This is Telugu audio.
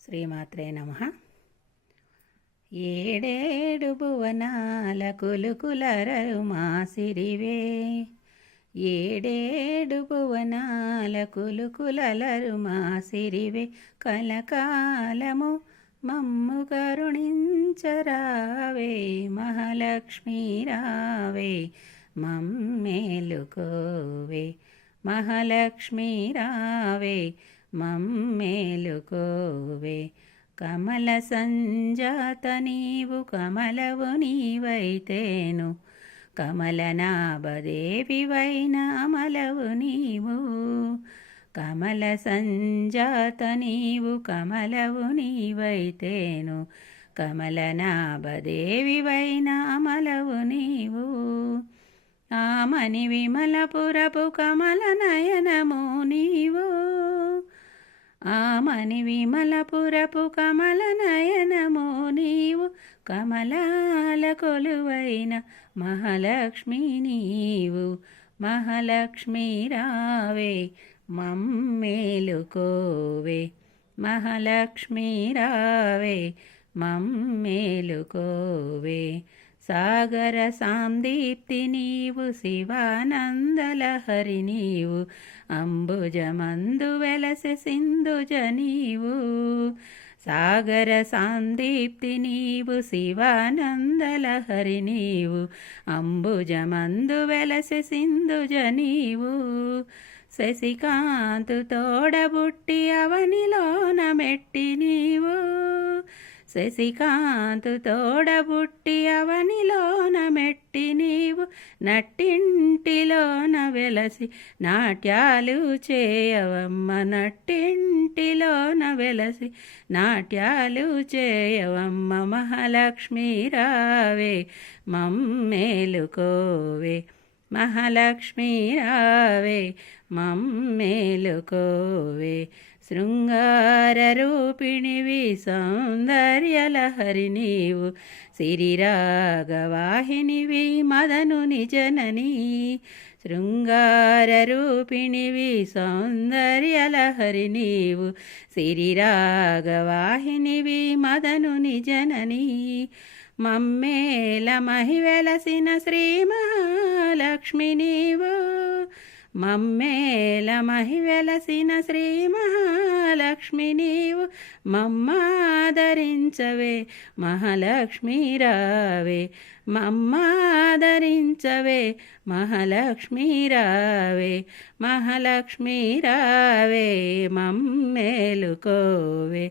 శ్రీమాత్రే నమ. ఏడేడు భువనాల కులుకులరరు మాసిరివే ఏడేడు భువనాల కులుకులలరు మాసిరివే కలకాలము మమ్ము కరుణించరావే మహాలక్ష్మీ రావే మమ్మేలుకోవే మహాలక్ష్మీ రావే. మమ్మేలుకోవే. కమల సంజాత నీవు కమలవు నీవైతేను. కమలనాభదేవివైన అమలవు నీవు. కమల సంజాత నీవు కమలవు నీవైతేను. కమలనాభదేవివైన అమలవు నీవు. ఆమని విమలపురపు కమల నయనము నీవు. కమని విమలపురపు కమల నయనము నీవు కమలాల కొలువైన మహాలక్ష్మి నీవు. మహాలక్ష్మి రావే మమ్మేలుకోవే. మహాలక్ష్మి రావే మమ్మేలుకోవే. సాగర సాందీప్తి నీవు శివానందలహరి నీవు అంబుజమందు వెలసె సింధుజ నీవు. సాగర సాందీప్తి నీవు శివానందలహరి నీవు అంబుజమందు వెలసె సింధుజ నీవు. శశికాంతు తోడబుట్టి అవనిలోన మెట్టి నీవు. శశికాంతు తోడబుట్టి అవనిలోన మెట్టి నీవు నట్టింటిలోన వెలసి నాట్యాలు చేయవమ్మ నట్టింటిలోన వెలసి నాట్యాలు చేయవమ్మ మహాలక్ష్మి రావే మమ్మేలుకోవే మహాలక్ష్మి రావే మమ్మేలుకోవే శృంగార రూపిణివి సౌందర్యలహరి నీవు. సిరిరాగవాహినివి మదనుని జనని శృంగార రూపిణివి సౌందర్యలహరి నీవు. సిరిరాగవాహినివి మదనుని జనని మమ్మేల మహివెలసిన శ్రీ మహాలక్ష్మి నీవు. మమ్మేల మహివెలసిన శ్రీ మహాలక్ష్మి నీవు మమ్మాదరించవే మహాలక్ష్మి రావే. మమ్మాదరించవే మహాలక్ష్మి రావే. మహాలక్ష్మి రావే మమ్మేలుకోవే.